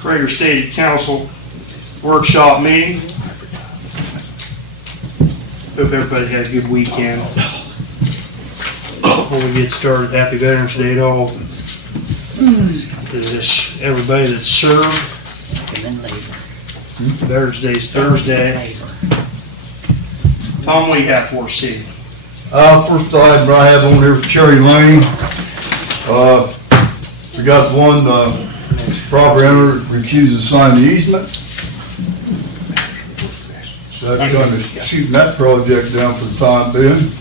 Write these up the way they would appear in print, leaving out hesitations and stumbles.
Greater State Council workshop meeting. Hope everybody had a good weekend. Before we get started, happy Veterans Day to all. To this, everybody that served. Veterans Day's Thursday. Tom, what do you have for us, Steve? First item I have on here for Cherry Lane. We got one, property owner refuses to sign the easement. So that's kind of shooting that project down for the time being.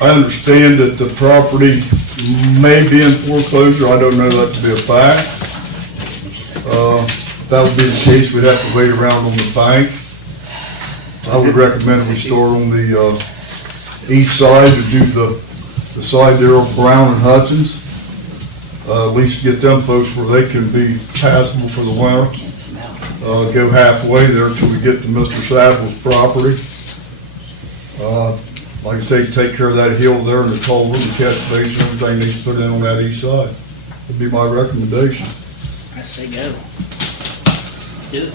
I understand that the property may be in foreclosure. I don't know that to be a fact. If that would be the case, we'd have to wait around on the bank. I would recommend we start on the east side to do the side there of Brown and Hudson's. At least get them folks where they can be passable for the winter. Go halfway there until we get to Mr. Savile's property. Like I say, take care of that hill there and the culvert and catch basin, everything needs to put in on that east side. Would be my recommendation. I say go. Do it.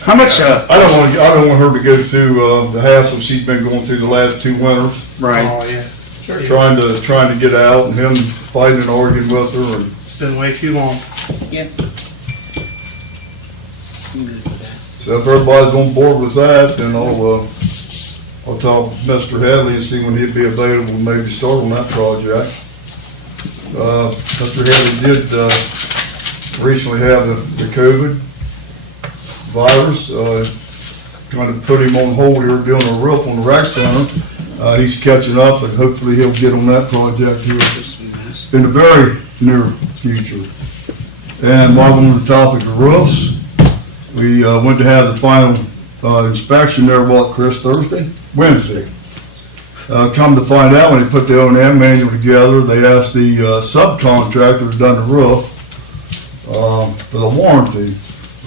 How much, I don't want her to go through, the hassle she's been going through the last two winters. right. Oh, yeah. Sure. Trying to get out and him fighting and arguing with her and. It's been way too long. Yep. I'm good with that. So if everybody's on board with that, then I'll talk to Mr. Hadley and see when he'd be available to maybe start on that project. Mr. Hadley did, recently have the COVID virus, kind of put him on hold here doing a roof on the rec center. He's catching up and hopefully he'll get on that project here in the very near future. And while we're on the topic of roofs, we went to have the final inspection there, Chris, Wednesday. Come to find out, when they put the O&M manual together, they asked the subcontractor who done the roof for the warranty.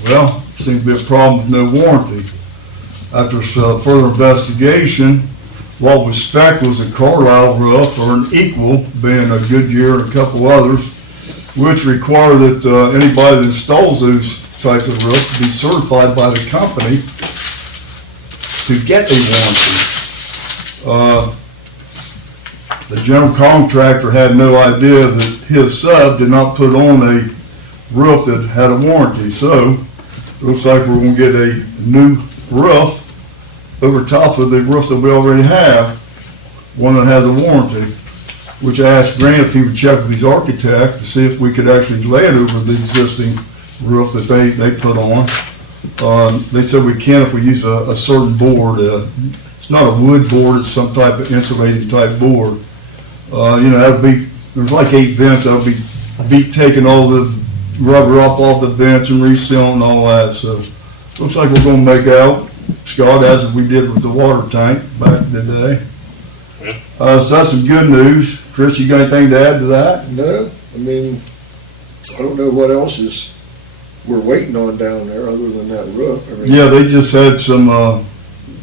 Well, seems to be a problem with no warranty. After further investigation, what was spec'd was a Carlisle roof or an equal, being a Goodyear and a couple others, which require that anybody that installs those types of roofs be certified by the company to get a warranty. The general contractor had no idea that his sub did not put on a roof that had a warranty. So it looks like we're going to get a new roof over top of the roof that we already have, one that has a warranty, which I asked Grant if he would check with his architect to see if we could actually lay it over the existing roof that they put on. They said we can if we use a certain board. It's not a wood board, it's some type of insulating type board. That would be, there's like 8 vents, that would be taking all the rubber off the vents and resealing and all that. So looks like we're going to make out, Scott, as we did with the water tank back in the day. So that's some good news. Chris, you got anything to add to that? No, I mean, I don't know what else we're waiting on down there other than that roof. I mean, Yeah, they just had some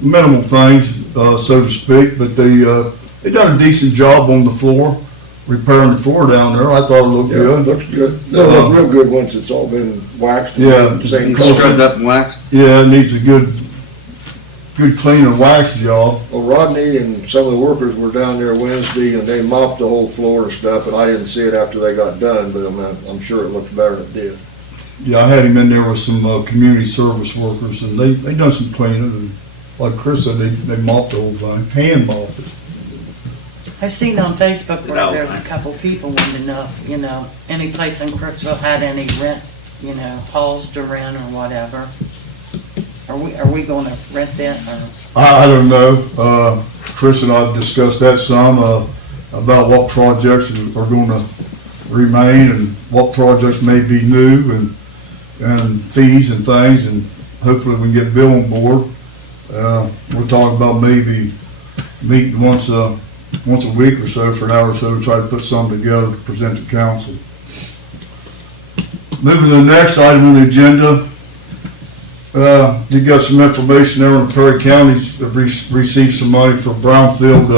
minimal things, so to speak, but they done a decent job on the floor, repairing the floor down there. I thought it looked yeah, good. it looks good. It'll look real good once it's all been waxed. And Yeah. same It's color. scrubbed up and waxed. Yeah, it needs a good clean and wax job. Well, Rodney and some of the workers were down there Wednesday and they mopped the whole floor and stuff, and I didn't see it after they got done, but I'm sure it looks better than it did. Yeah, I had him in there with some community service workers, and they done some cleaning, and like Chris said, they mopped the whole thing, hand mopped it. I seen on Facebook where No, there's I- a couple people wanting to know, any place in Crooksville had any rent, halls to rent or whatever. Are we gonna rent that or? I don't know. Chris and I have discussed that some, about what projects are gonna remain and what projects may be new and fees and things, and hopefully we can get Bill on board. We're talking about maybe meeting once a week or so for an hour or so to try to put something together to present to council. Moving to the next item on the agenda, You got some information there on Perry County's have received some money from Brownfield,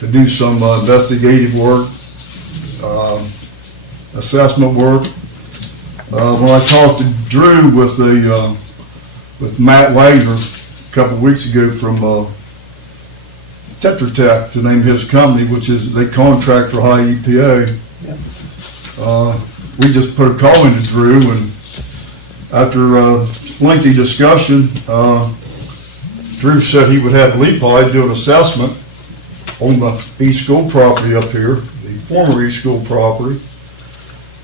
to do some investigative work, assessment work. When I talked to Drew with Matt Wagner a couple of weeks ago from Tetra Tech, to name his company, which is, they contract for high EPA. We just put a call into Drew, and after lengthy discussion, Drew said he would have Lepi do an assessment on the East School property up here, the former East School property.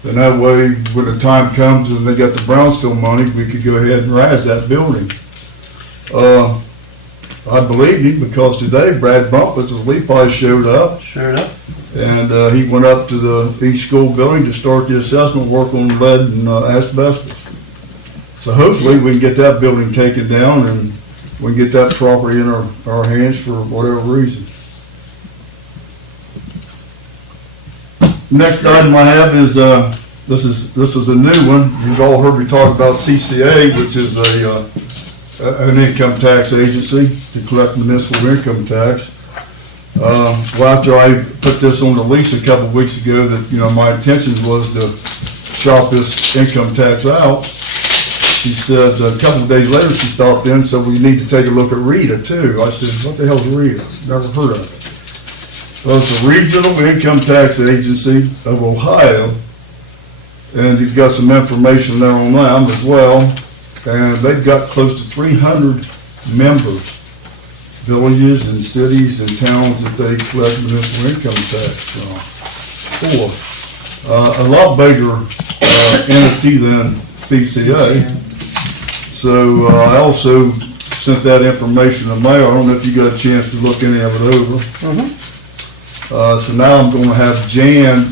And that way, when the time comes and they got the Brownsville money, we could go ahead and razz that building. I believed him, because today Brad Bumpus of Lepi showed up, Sure enough. and he went up to the East School building to start the assessment work on lead and asbestos. So hopefully we can get that building taken down, and we can get that property in our hands for whatever reason. Next item I have is, this is a new one. You've all heard me talk about CCA, which is an income tax agency to collect municipal income tax. Well, after I put this on the lease a couple of weeks ago, that, my intention was to shop this income tax out. She said, a couple of days later, she stopped in, so we need to take a look at RETA too. I said, what the hell is RETA? Never heard of it. Well, it's a regional income tax agency of Ohio, and you've got some information there on them as well. And they've got close to 300 members, villages and cities and towns that they collect municipal income tax for. A lot bigger entity than CCA. So I also sent that information to Mayor. I don't know if you got a chance to look any of it over. So now I'm going to have Jan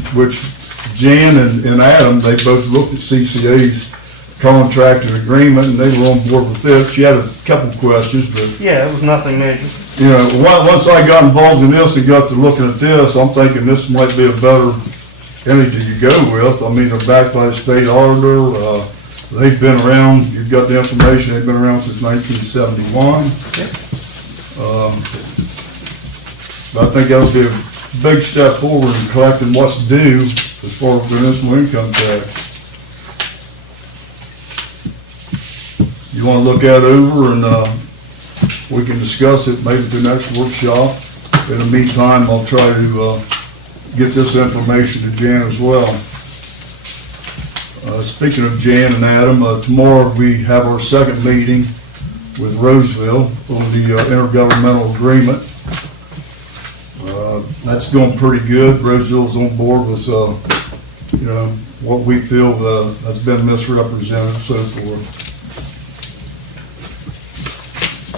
and Adam, they both looked at CCA's contract and agreement, and they were on board with it. She had a couple of questions, but Yeah, it was nothing major. once I got involved in this and got to looking at this, I'm thinking this might be a better entity to go with. I mean, they're backed by the state auditor. They've been around. You've got the information. They've been around since 1971. But I think that'll be a big step forward in collecting what's due as far as municipal income tax. You want to look that over, and we can discuss it maybe at the next workshop. In the meantime, I'll try to get this information to Jan as well. Speaking of Jan and Adam, tomorrow we have our second meeting with Roseville on the intergovernmental agreement. That's going pretty good. Roseville's on board with, what we feel has been misrepresented and so forth.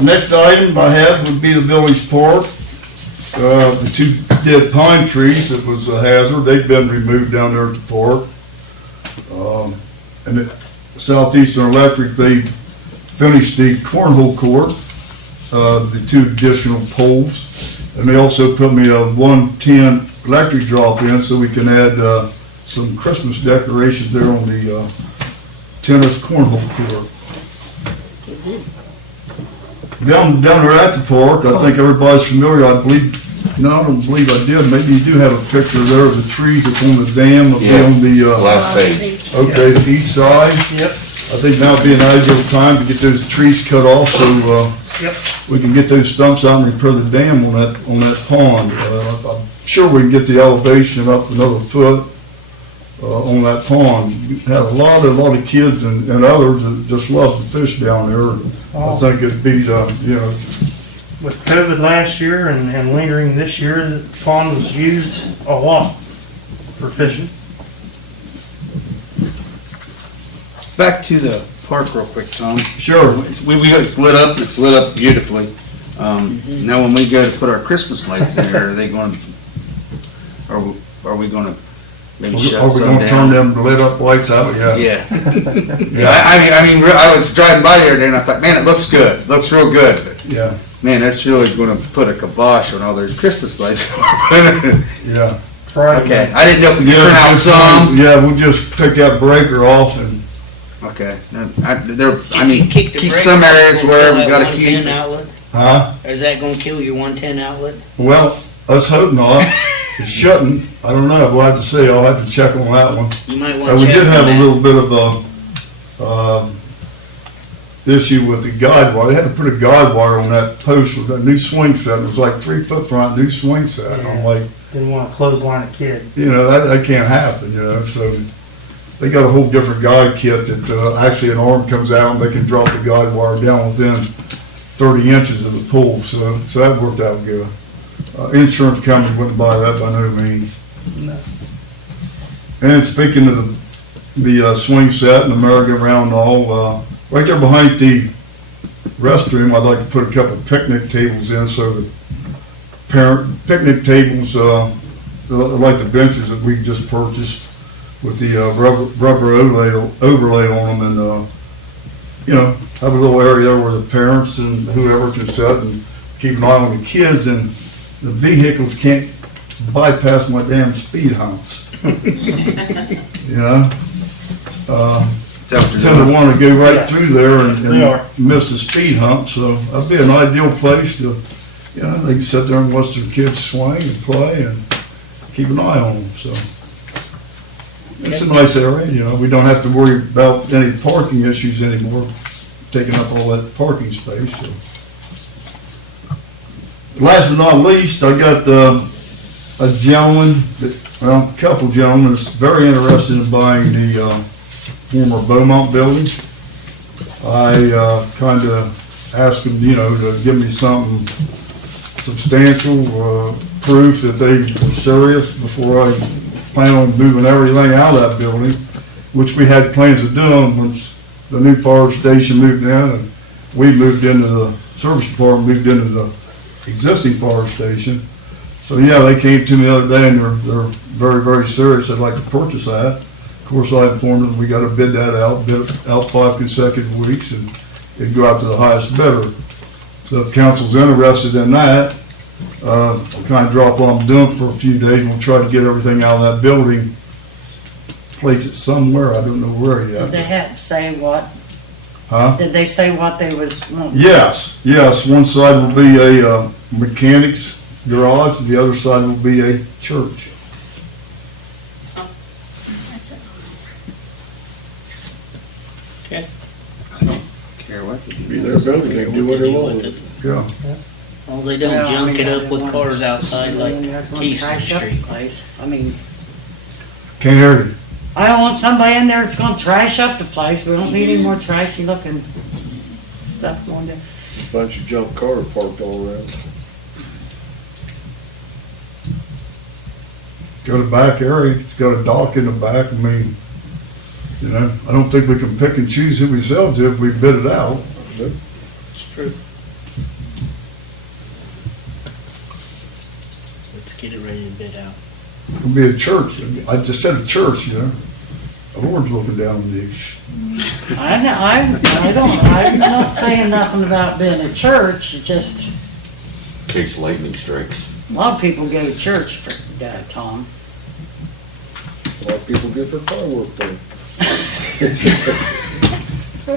Next item I have would be the village park. The two dead pine trees that was a hazard, they've been removed down there at the park. And at Southeastern Electric, they finished the cornhole court, the two additional poles. And they also put me a 110 electric drop in so we can add some Christmas decorations there on the tennis cornhole court. Down there at the park, I think everybody's familiar, I believe, no, I don't believe I did, maybe you do have a picture there of the trees that's on the dam, that'll be on the, Last page. okay, the east side. Yep. I think now would be an ideal time to get those trees cut off so Yep. we can get those stumps out and repair the dam on that pond. I'm sure we can get the elevation up another foot on that pond. You had a lot of kids and others that just love to fish down there. I think it'd be, With COVID last year and lingering this year, the pond was used a lot for fishing. Back to the park real quick, Tom. sure. We got, it's lit up beautifully. Now when we go to put our Christmas lights in there, are they going, are we gonna maybe shut Are we some gonna turn down? them lit up lights out? Yeah. Yeah. Yeah, I was driving by the other day and I thought, man, it looks good, looks real good. But Yeah, man, that's really gonna put a kibosh on all those Christmas lights. yeah. Okay, I didn't know if we could turn out some. Yeah, we'll just take that breaker off and Okay, I mean, Kick the keep brake some on it, areas gonna where kill we that gotta 110 keep. outlet? Huh? Or is that gonna kill your 110 outlet? Well, let's hope not. It shouldn't. I don't know. We'll have to see. I'll have to check on that one. You might wanna We check did on have a that. little bit of a, issue with the guide wire. They had to put a guide wire on that post with a new swing set. It was like 3 foot front, new swing set. And I'm like, Didn't want to clothesline a kid. you know, that can't happen, you know, so they got a whole different guide kit that, actually an arm comes out and they can drop the guide wire down within 30 inches of the pool, so that worked out good. Insurance company wouldn't buy that by no means. No. And speaking of the swing set and the merry-go-round and all, right there behind the restroom, I'd like to put a couple of picnic tables in, so the parent picnic tables, like the benches that we just purchased with the rubber overlay on them, and you know, have a little area where the parents and whoever can sit and keep an eye on the kids, and the vehicles can't bypass my damn speed humps. You know? Tend to want to go right through there They are. and miss the speed hump, so that'd be an ideal place to, you know, they can sit there and watch their kids swing and play and keep an eye on them, so. It's a nice area, you know, we don't have to worry about any parking issues anymore, taking up all that parking space, so. Last but not least, I got, a gentleman, a couple gentlemen that's very interested in buying the, former Beaumont building. I kind of asked them, you know, to give me something substantial, proof that they were serious before I plan on moving everything out of that building, which we had plans of doing once the new fire station moved in, and we moved into the service department, moved into the existing fire station. So yeah, they came to me the other day and they're very, very serious. They'd like to purchase that. Of course, I informed them we got to bid that out, bid it out 5 consecutive weeks, and it'd go out to the highest bidder. So if council's interested in that, I'll kind of drop what I'm doing for a few days, and we'll try to get everything out of that building, place it somewhere, I don't know where Did they yet. have to say what? Huh? Did they say what they was wanting? Yes, one side will be a mechanic's garage, the other side will be a church. Care what they Be do. their building, they can do what they want with it. Yeah, Well, they don't Well, I junk mean, it up they with want- cars outside like There's one Keystone trash up the Street. place. I mean, can't hear you. I don't want somebody in there that's gonna trash up the place. We don't need any more trashy looking stuff going there. Bunch of junk cars parked all around. It's got a back area, it's got a dock in the back, I mean, you know, I don't think we can pick and choose who we sell to if we bid it out. It's true. Let's get it ready to bid out. It'll be a church, I just said a church, you know, the Lord's looking down on these. I'm not saying nothing about being a church, it's just, In case lightning strikes. a lot of people go to church for that, Tom. A lot of people get their fireworks there.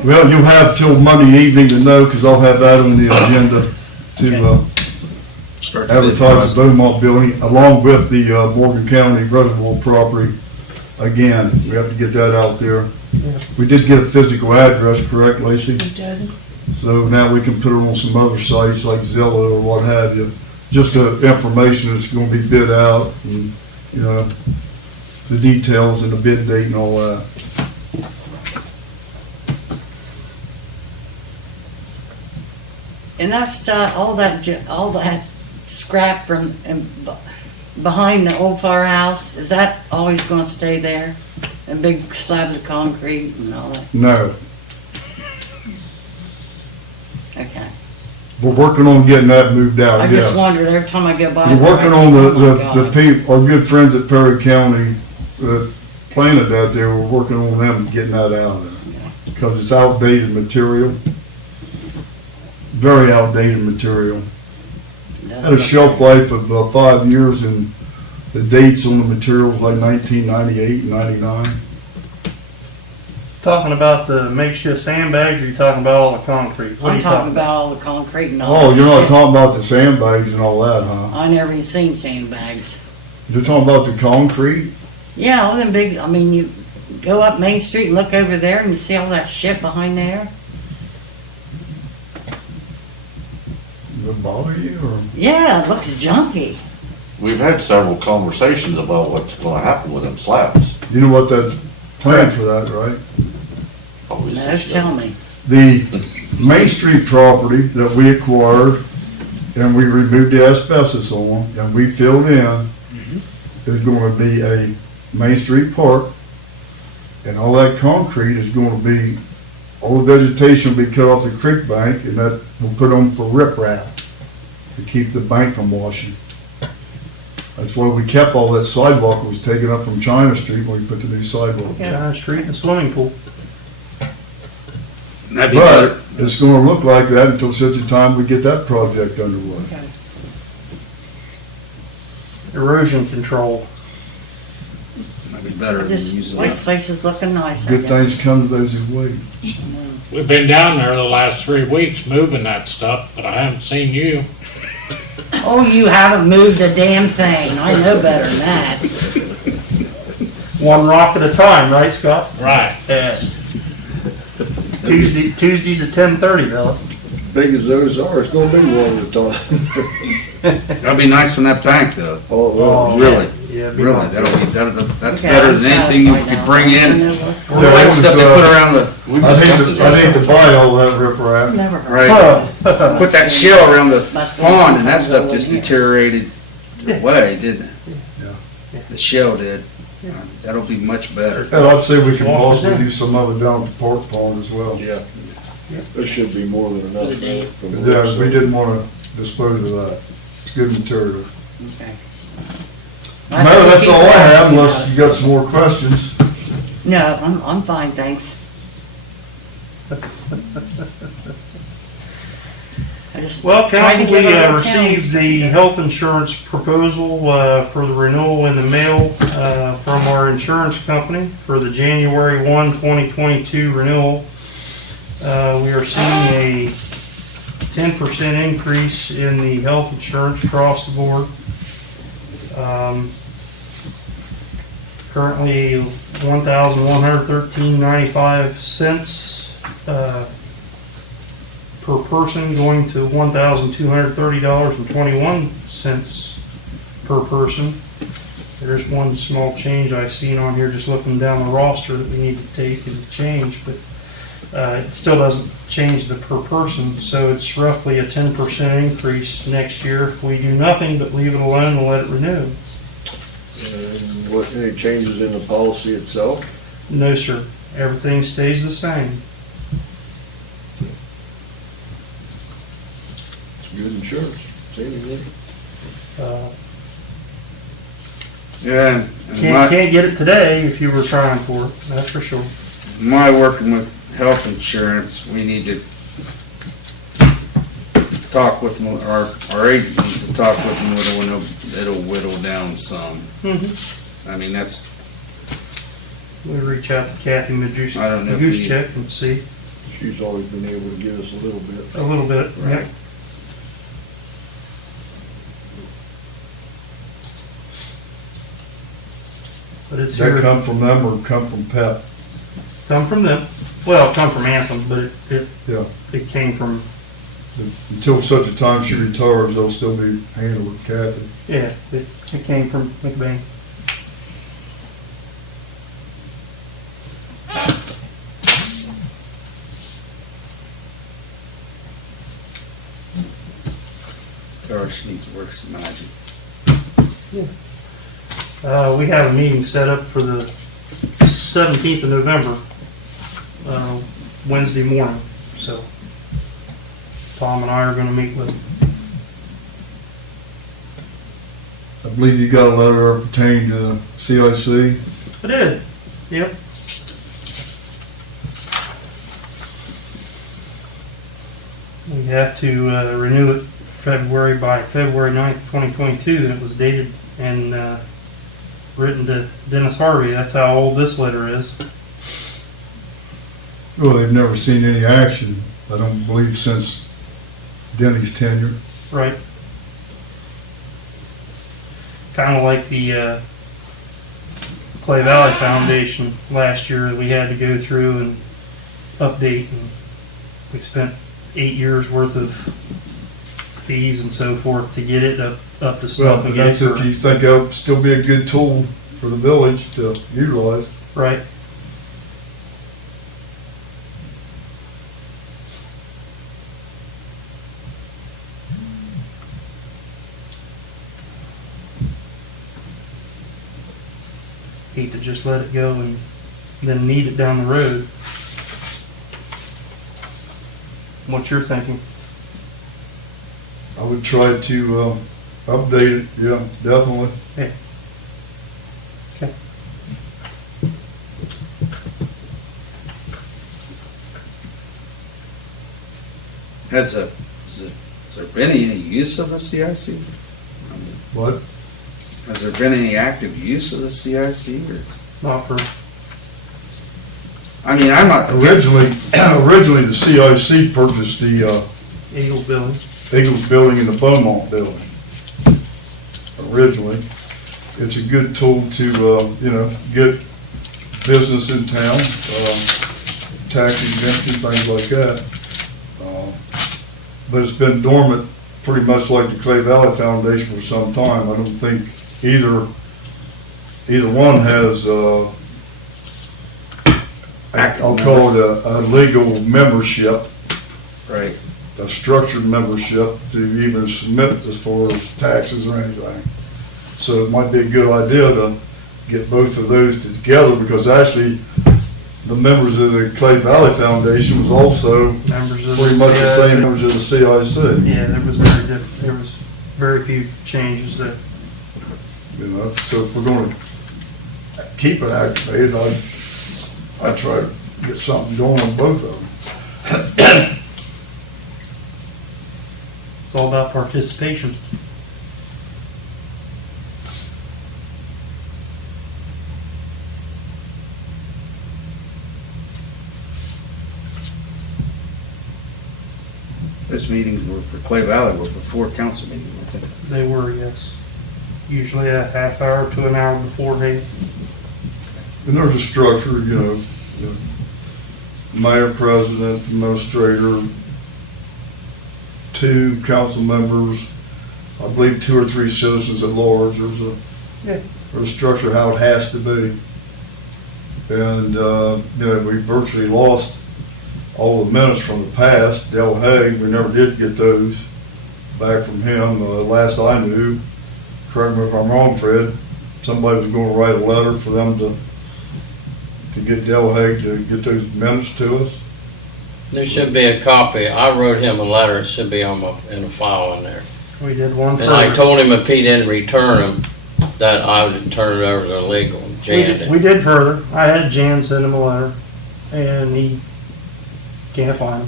Well, you'll have till Monday evening to know, because I'll have that on the agenda to Start the bid advertise the process. Beaumont building, along with the Morgan County Reservoir property. Again, we have to get that out there. We did get a physical address, correct, Lacey? So now we can put it on some other sites like Zillow or what have you. Just the information that's gonna be bid out and, you know, the details and the bid date and all that. And that stuff, all that scrap from, behind the old firehouse, is that always gonna stay there? And big slabs of concrete and all that? No, Okay. we're working on getting that moved out, I yes. just wondered, every time I go by. We're there, working I on think, oh my the God. people, our good friends at Perry County that planted that there, we're working on them getting that out of there. Because it's outdated material. Very outdated material. Had a shelf life of 5 years, and the dates on the materials like 1998 and 99. Talking about the makeshift sandbags, or you talking about all the concrete? What are I'm you talking about all the concrete and all Oh, that you're not shit. talking about the sandbags and all that, huh? I never even seen sandbags. You're talking about the concrete? Yeah, all them big, I mean, you go up Main Street and look over there and you see all that shit behind there. Does it bother you, or? Yeah, it looks junky. We've had several conversations about what's gonna happen with them slabs. You know what that plan for that, right? Always No, is, tell me. The Main Street property that we acquired, and we removed the asbestos on, and we filled in, is gonna be a Main Street park, and all that concrete is gonna be, all the vegetation will be cut off the creek bank, and that will put on for riprap to keep the bank from washing. That's why we kept all that sidewalk that was taken up from China Street when we put the new sidewalk. China Street and the swimming pool. That'd be better. But it's gonna look like that until such a time we get that project underway. Erosion control. That'd be better than This using white that. place is looking nice, I Good guess. things come to those who wait. We've been down there the last 3 weeks moving that stuff, but I haven't seen you. Oh, you haven't moved a damn thing. I know better than that. One rock at a time, right, Scott? Right. Yeah. Tuesdays at 10:30, Bill. Big as those are, it's gonna be one at a time. That'd be nice when that bank though. Oh, well, Really, Yeah, it'd be really, nice. that's Okay, better I'm than anything you satisfied could now. bring I in. know what's The going Yeah, on. it white was, stuff they put around the, We've I'd discussed it. hate to buy all that riprap. Never heard. right, put that shell around the That's pond and that one stuff time just ago in here. deteriorated away, didn't it? Yeah. The shell did. That'll be much better. And I'd say we could Wash it possibly in. do some of it down at the park pond as well. yeah. There should be more than enough. For the day. from the Yeah, looks we of it. didn't wanna dispose of that. It's good material. Okay. No, that's all I have unless you got some more questions. No, I'm fine, thanks. I just Well, tried to council, we get out of town. received the health insurance proposal for the renewal in the mail from our insurance company for the January 1, 2022 renewal. We are seeing a 10% increase in the health insurance across the board. Currently, $1,113.95 per person, going to $1,230.21 per person. There's one small change I've seen on here, just looking down the roster that we need to take and change, but it still doesn't change the per person, so it's roughly a 10% increase next year if we do nothing but leave it alone and let it renew. And what, any changes in the policy itself? No, sir, everything stays the same. It's good insurance, seemingly. Uh, Yeah, and Can't get it today if you were trying for it, that's for sure. my working with health insurance, we need to talk with them, our agent needs to talk with them, it'll whittle down some. I mean, that's, We reach out to Kathy Magoo's I don't know if we- check and see She's always been able to give us a little bit. a little bit. Right. Yep. But it's That here, come from them or come from PEP? come from them. Well, come from Anthem, but Yeah. it came from, Until such a time she retires, they'll still be handled with Kathy. yeah, it came from McBain. Darsh needs to work some magic. We have a meeting set up for the 17th of November, Wednesday morning, so Tom and I are gonna meet with him. I believe you got a letter pertaining to CIC. I did, yep. We have to renew it by February 9th, 2022, and it was dated and written to Dennis Harvey. That's how old this letter is. Well, they've never seen any action, I don't believe, since Denny's tenure. Right. Kind of like the Clay Valley Foundation last year, we had to go through and update, and we spent 8 years worth of fees and so forth to get it up to Well, snuff but and get it that's if for, you think that would still be a good tool for the village to utilize. right. Hate to just let it go and then need it down the road. What's your thinking? I would try to update it, yeah, definitely. Has there been any use of the CIC? But Has there been any active use of the CIC? Or? Not for, I mean, I'm not. originally the CIC purchased the Eagle Building. Eagles building and the Beaumont building. Originally, it's a good tool to, get business in town, tax exemption, things like that. But it's been dormant, pretty much like the Clay Valley Foundation for some time. I don't think either one has, I'll call it a legal membership, Right. a structured membership to even submit as far as taxes or anything. So it might be a good idea to get both of those together, because actually the members of the Clay Valley Foundation was also Members of pretty much the same CIC. members of the CIC. Yeah, there was very few changes there. So if we're gonna keep it activated, I'd try to get something going on both of them. It's all about participation. Those meetings were for Clay Valley, were before council meetings, I think. They were, yes. Usually a half hour to an hour beforehand. And there's a structure, the mayor, president, administrator, 2 council members, I believe 2 or 3 citizens at large. Yeah. There's a structure how it has to be. And, we virtually lost all the minutes from the past. Del Haig, we never did get those back from him. Last I knew, correct me if I'm wrong, Fred, somebody was gonna write a letter for them to get Del Haig to get those minutes to us. There should be a copy. I wrote him a letter. It should be in a file in there. We did one And I further. told him if he didn't return them, that I would turn it over to legal. Jan did. We did further. I had Jan send him a letter, and he can't find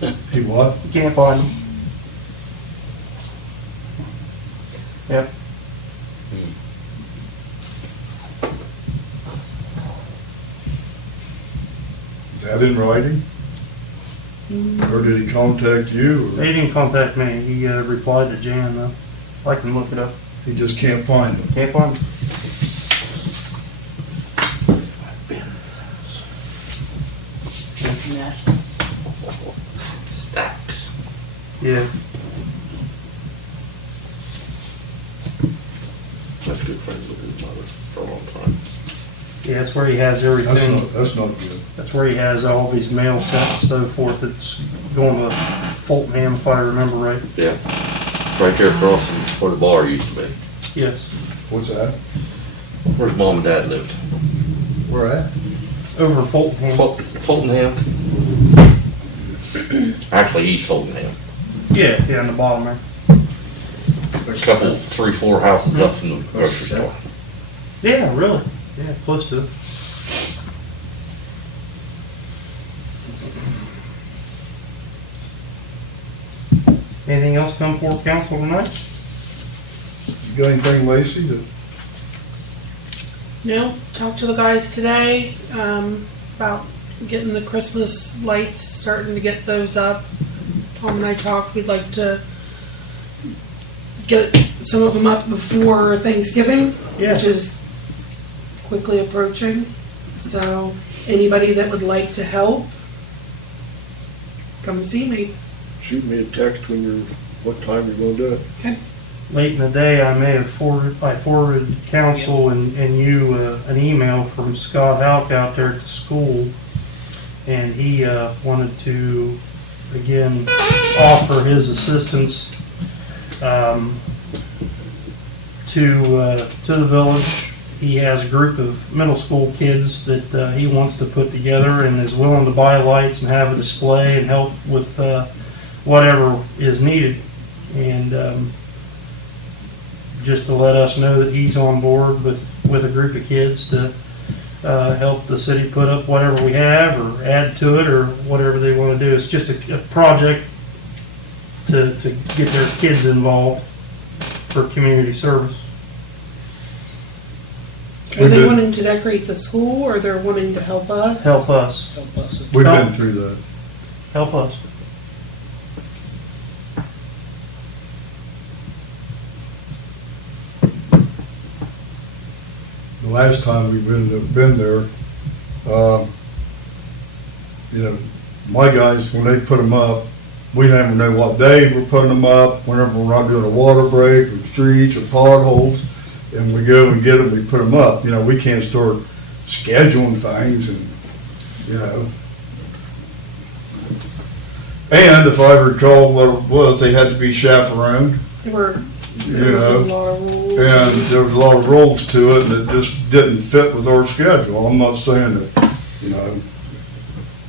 him. He what? He can't find him. Yep. Is that in writing? Or did he contact you? Or He didn't contact me. He replied to Jan, though. I can look it up. he just can't find them? Can't find him. Stacks. Yeah. That's good friends with his mother for a long time. Yeah, that's where he has everything. That's not good. That's where he has all these mail sent and so forth. It's going to Fultonham, if I remember right. Yeah. Right there across from where the bar used to be. Yes. What's that? Where's mom and dad lived? Where at? Over Fultonham. Fultonham? Actually, East Fultonham. Yeah, in the bottom there. A couple, 3, 4 houses up from the grocery store. Yeah, really. Yeah, close to it. Anything else come for council tonight? You got anything, Lacey, that No, talked to the guys today, about about getting the Christmas lights, starting to get those up. Tom and I talked, we'd like to get some of them up before Thanksgiving, Yeah. which is quickly approaching. So anybody that would like to help, come see me. Shoot me a text when what time you're gonna do it. Late in the day, I may have forwarded council and you an email from Scott Halk out there at the school, and he wanted to, again, offer his assistance to the village. He has a group of middle school kids that he wants to put together and is willing to buy lights and have a display and help with whatever is needed. And just to let us know that he's on board with a group of kids to help the city put up whatever we have or add to it or whatever they want to do. It's just a project to get their kids involved for community service. Are they wanting to decorate the school, or they're wanting to help us? Help us. We've been through that. Help us. The last time we've been there, you know, my guys, when they put them up, we never know what day we're putting them up, whenever we're not doing a water break or streets or potholes, and we go and get them, we put them up. You know, we can't start scheduling things and, you know. And if I recall what it was, they had to be chaperoned. There was You a know, lot of rules. And there was a lot of rules to it, and it just didn't fit with our schedule. I'm not saying that, you know,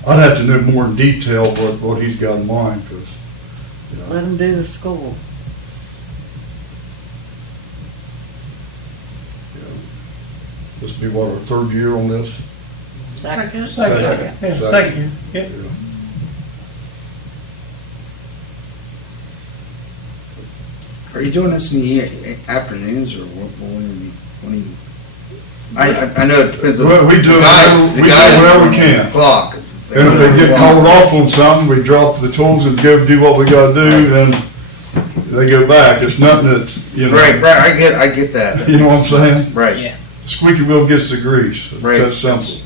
I'd have to know more in detail what he's got in mind, because, you know. Let them do the school. This will be what, our third year on this? Second. Yeah, second year. Yeah. Are you doing this in the afternoons, or when you? I know it depends on. Well, we do it the whenever- we do it guys whenever we can. Clock. And if they get called off on something, we drop the tools and go do what we gotta do, then they go back. It's nothing that, you know. Right, I get that. You know what I'm saying? Right. Yeah. Squeaky wheel gets the grease. It's Right. that simple.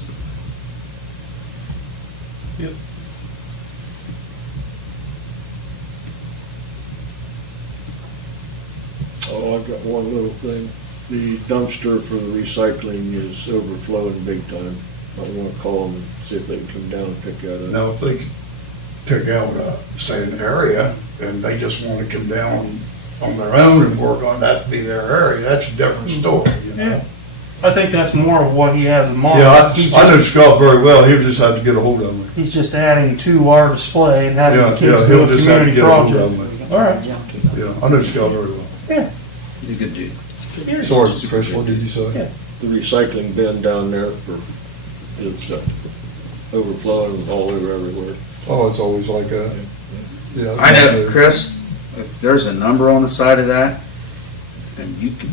Oh, I've got one little thing. The dumpster for the recycling is overflowing big time. I want to call them and see if they can come down and pick that up. Now, if they pick out, say, an area, and they just wanna come down on their own and work on that to be their area, that's a different story, you know? Yeah. I think that's more of what he has in mind. Yeah, He's I know just- Scott very well. He'll just have to get a hold of me. He's just adding to our display and having Yeah, the kids yeah, do he'll a just have to community get a hold project. of me. All right. Yeah, I know Scott very well. He's a good dude. Sorry, Trish, what did you say? Yeah. The recycling bin down there is overflowing all over everywhere. Oh, it's always like that. Yeah. I know, Chris, if there's a number on the side of that, and you can,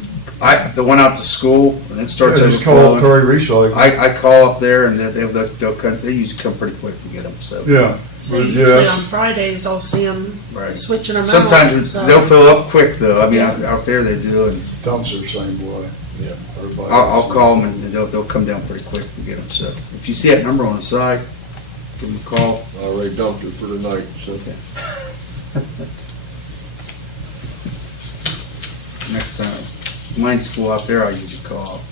the one out to school, and it starts Yeah, just call up overflowing. Terry Recycle. I call up there, and they usually come pretty quick to get them, so. Yeah. So but usually yes. on Fridays, I'll see them Right. switching them out. Sometimes so- they'll fill up quick, though. I mean, out there they do, and Dumpster same way. Yeah. Everybody I'll else. call them, and they'll come down pretty quick to get them, so. If you see that number on the side, give them a call. I already dumped it for tonight, so. Next time, mine's full out there, I'll usually call.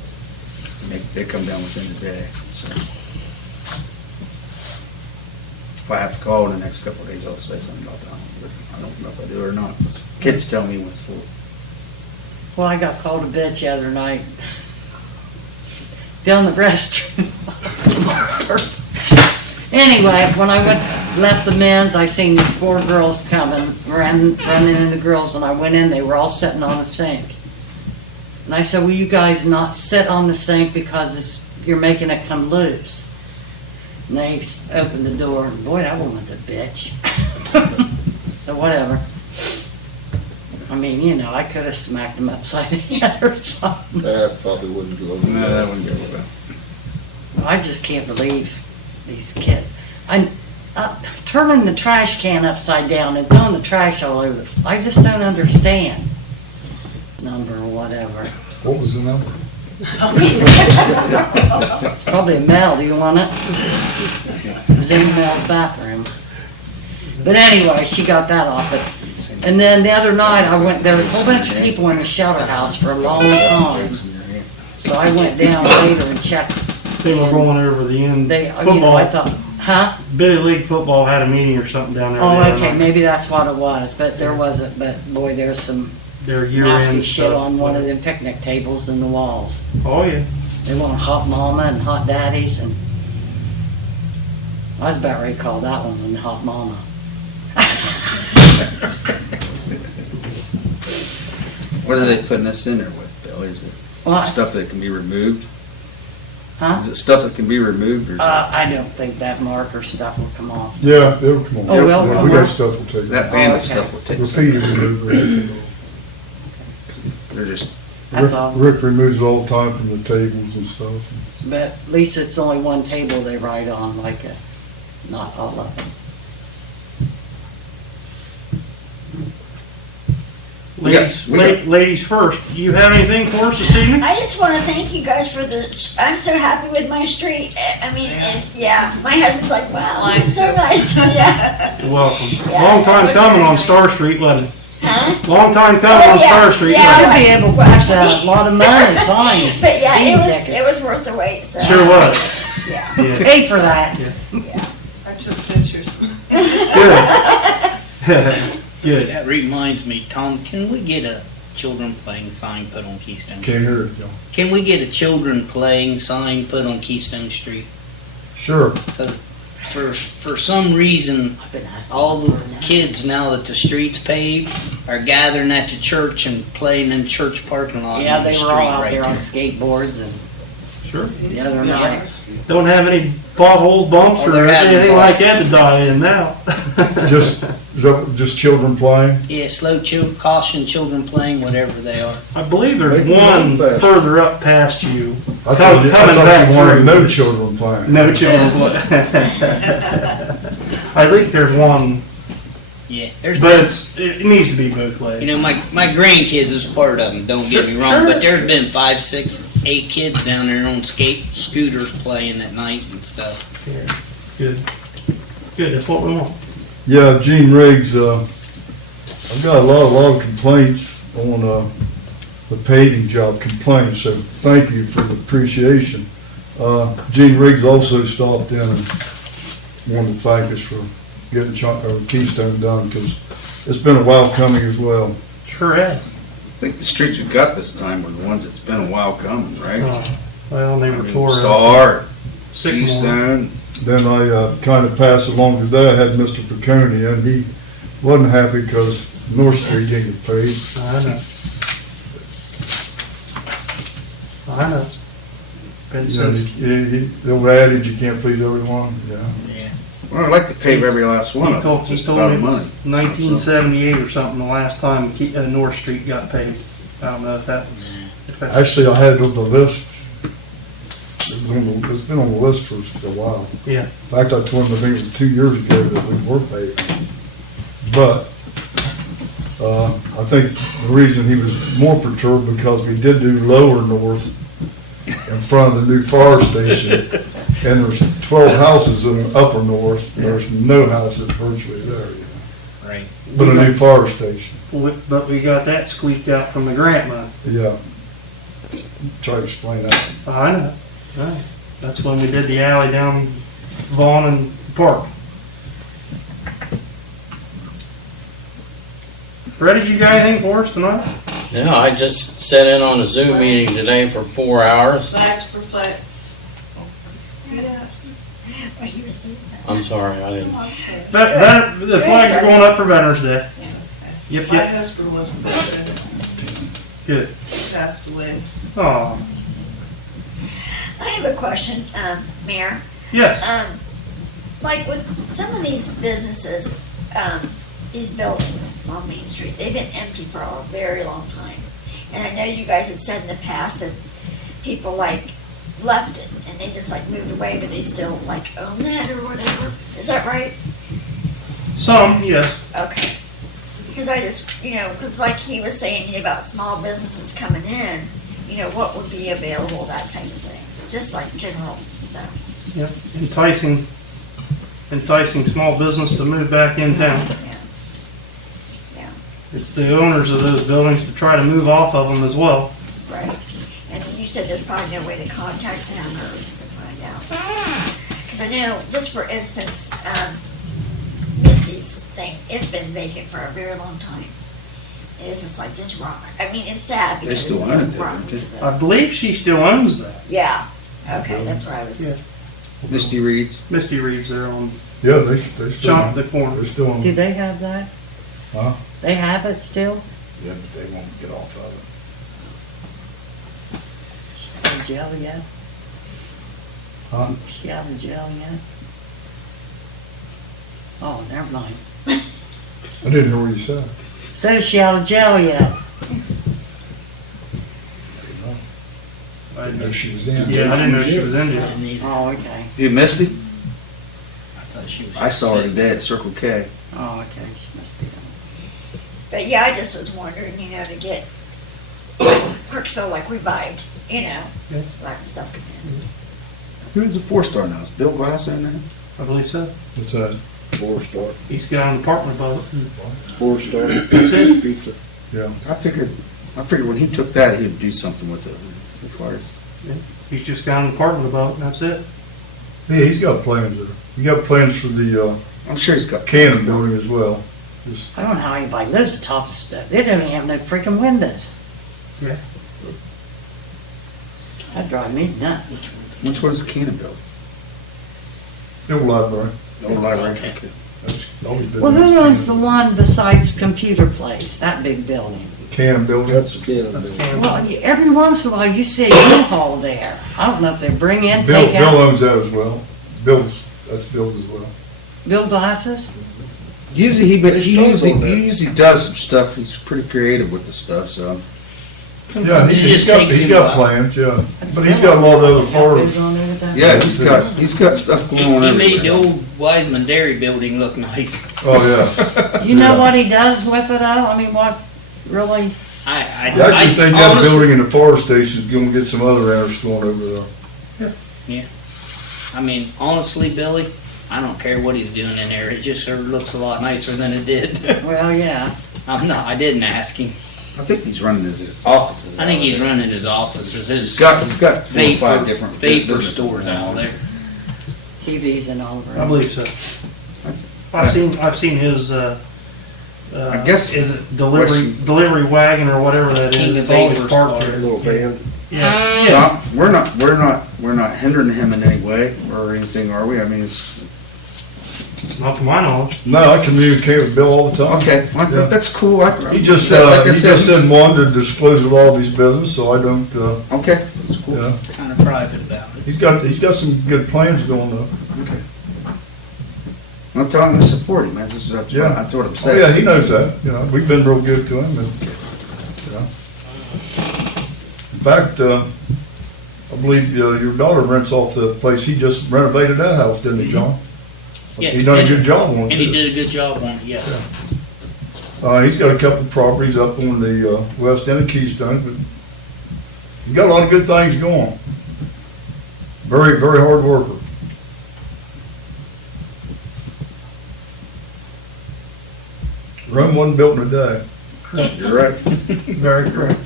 And they come down within the day, so. If I have to call in the next couple of days, I'll say something about that. But I don't know if I do or not. Kids tell me when it's full. Well, I got called a bitch the other night. Down the restroom. Anyway, when I left the men's, I seen these 4 girls coming, running into girls, and I went in, they were all sitting on the sink. And I said, will you guys not sit on the sink because you're making it come loose? And they opened the door, and boy, that woman's a bitch. So whatever. I mean, you know, I could have smacked them upside the head or something. That probably wouldn't go over No, that well. wouldn't go well. I just can't believe these kids. I'm turning the trash can upside down and throwing the trash all over. I just don't understand. Number or whatever. What was the number? Probably a Mel. Do you want it? It was in Mel's bathroom. But anyway, she got that off. And then the other night, there was a whole bunch of people in the shelter house for a long time. So I went down later and checked. They were going over the end. I Football, thought, huh? Billy League football had a meeting or something down there. the Oh, other okay, night. maybe that's what it was, but there wasn't, but boy, there's some Their nasty year-end shit stuff. on one of them picnic tables in the walls. Oh, yeah. They want hot mama and hot daddies, and I was about ready to call that one hot mama. What are they putting us in there with, Bill? Is it What? stuff that can be removed? Huh? Is it stuff that can be removed or is I don't think that marker stuff will come off. Yeah, it'll come on. Oh, will? Yeah, we got stuff to take. that bandit okay. stuff will take Graffiti some? remover. They're just, That's all. Rick removes it all the time from the tables and stuff. But at least it's only one table they write on, not all of them. Ladies first. Do you have anything for us this evening? I just want to thank you guys for I'm so happy with my street. I mean, my husband's like, wow, it's so nice. Yeah. You're welcome. Yeah, Long time that was coming very on nice. Star Street, wasn't it? Huh? Long time coming Oh, on yeah. Star Street. Yeah. Should be able to catch a lot of money, fines, But yeah, speeding it tickets. was worth the wait. So. Sure was. Yeah. Yeah. Paid for that. I took pictures. Good. Good. That reminds me, Tom, can we get a children playing sign put on Keystone Street? Can't hear it, John. Can we get a children playing sign put on Keystone Street? Sure. For some reason, all the kids, now that the street's paved, are gathering at the church and playing in church parking lot. Yeah, on the they were street all out right there on skateboards and Sure. the other night. Don't have any potholes, bumps, Oh, or they're having anything fun. like that to die in now. Just children playing? Yeah, caution children playing, whatever they are. I believe there's They can one go fast. further up past you. I thought Coming back you wanted through. no children playing. No children. I think there's one, Yeah, there's. but it needs to be both ways. You know, my grandkids is part of them, don't get me wrong, Sure. but there's been 5, 6, 8 kids down there on scooters playing at night and stuff. Yeah. Good. Good, that's what we want. Yeah, Gene Riggs, I've got a lot of complaints on the paving job complaints, so thank you for the appreciation. Gene Riggs also stopped in and wanted to thank us for getting Keystone done, because it's been a while coming as well. Sure has. I think the streets we've got this time were the ones that's been a while coming, right? Well, they I were mean, tore up. Star, Sycamore. Keystone. Then I kind of passed along today, I had Mr. Piccone, and he wasn't happy because North Street didn't get paved. I know. I know. Been You know, since, the old adage, you can't please everyone, yeah. Well, I'd like to pave every last one of them, he just told about me the money. 1978 or something, the last time North Street got paved. I don't know if that was. If that's, Actually, I had it on the list. It's been on the list for a while. Yeah. In fact, I told him, I think it was 2 years ago that we were paved. But, I think the reason he was more perturbed because we did do Lower North in front of the new fire station. And there's 12 houses in Upper North, there's no houses virtually there, you know. Right. But a new fire station, But we got that squeaked out from the grant money. yeah. Try to explain that. I know. Right. That's when we did the alley down Vaughn and Park. Freddie, you got anything for us tonight? Yeah, I just sat in on a Zoom meeting today for 4 hours. Flags for flag. Yes. Well, you were saying something. I'm sorry, I didn't. The flags are going up for Veterans Day. Yep, My yep. husband was a veteran. Good. He passed away. Oh, I have a question, Mayor. yes. Like with some of these businesses, these buildings on Main Street, they've been empty for a very long time. And I know you guys had said in the past that people like left it and they just like moved away, but they still like own that or whatever. Is that right? Some, yes. Okay. Because I just, because like he was saying about small businesses coming in, what would be available, that type of thing. Just like general stuff. Yep, enticing small business to move back in town. Yeah. It's the owners of those buildings to try to move off of them as well. Right. And you said there's probably no way to contact them or to find out. Because I know, just for instance, Misty's thing, it's been vacant for a very long time. It's just like, just rock. I mean, it's sad They because still it's own it, just though, rock. don't they? I believe she still owns that. Yeah. Okay, that's where I was. Yeah. Misty Reed's. Misty Reed's there on Yeah, they still, Chop the corner. they're still on, Do they have that? huh? They have it still? Yeah, but they won't get off of In jail yet? it. Huh? She out of jail yet? Oh, never mind. I didn't hear what you said. Says she out of jail yet? I didn't know she was in. Yeah, I didn't know she was in I jail. didn't either. Oh, okay. You Misty? I thought she was. I saw her sick. today at Circle K. Oh, okay, she must be. But yeah, I just was wondering, to get Crooksville like revived, Yeah. letting stuff come in. Who's the 4-star now? Is Bill Glass in there? I believe so. What's that? 4-star, He's got an apartment above it. 4-star That's it. pizza. Yeah. I figured when he took that, he would do something with it. As far as, He's just got an apartment above it, and that's it. Yeah, he's got plans there. He got plans for the, I'm sure he's got. Cannon building as well. Just, I don't know how anybody lives atop of stuff. They don't even have no freaking windows. Yeah. That'd drive me nuts. Which one's the Cannon building? the old library. The old library. Okay. That's always been. Well, who his owns the Cannon one besides Computer Place, that big building? building. Cannon building. That's the Cannon That's building. Cannon. Well, every once in a while you see a U-Haul there. I don't know if they bring in, Bill, take Bill out, owns that as well. That's Bill's as well. build glasses. Usually he There's tons on there. usually does some stuff. He's pretty creative with the stuff. So Yeah, It he's just got, takes he's him got a- plans, yeah. But he's got a lot of other Goes farms. on there with that. yeah, he's got stuff going on He made the everywhere. old Wiseman Dairy building look nice. Oh, yeah. You know Yeah. what he does with it though? I mean, what's really, I I actually think that honestly- building in the fire station is gonna get some other interest going over there. I mean, honestly, Billy, I don't care what he's doing in there. It just sure looks a lot nicer than it did. well, yeah. I didn't ask him. I think he's running his offices. I think out he's there. running his offices, He's got 4 or 5 vapor, different vapor businesses stores now. out there. TVs and all over. I believe so. I've seen his, I guess is it question- delivery wagon or whatever that King is, of it's always Vapors parked car. there. A little van. Yeah, yeah. We're not hindering him in any way or anything, are we? I mean, it's, Not to my knowledge. No, I communicate with Bill all the time. okay, well, Yeah. that's cool. He just, like I he said, just didn't want to disclose with all these business, so I don't, okay, that's cool. yeah. Kind of private about it. He's got some good plans going though. I'm telling him to support him, man. Yeah. That's what I'm Oh, saying. yeah, he knows that, you know, we've been real good to him and, you know. In fact, I believe your daughter rents off the place, he just renovated that house, didn't he, John? Yeah, He done a and- good job on And it he too. did a good job on it, yes. He's got a couple properties up on the, west end of Keystone, but he's got a lot of good things going. Very, very hard worker. Rome wasn't built in a day. You're right. Very correct.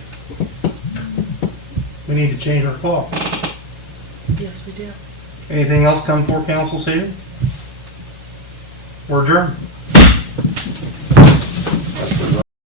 We need to change our clock. Yes, we do. Anything else come before council's here? We're adjourned.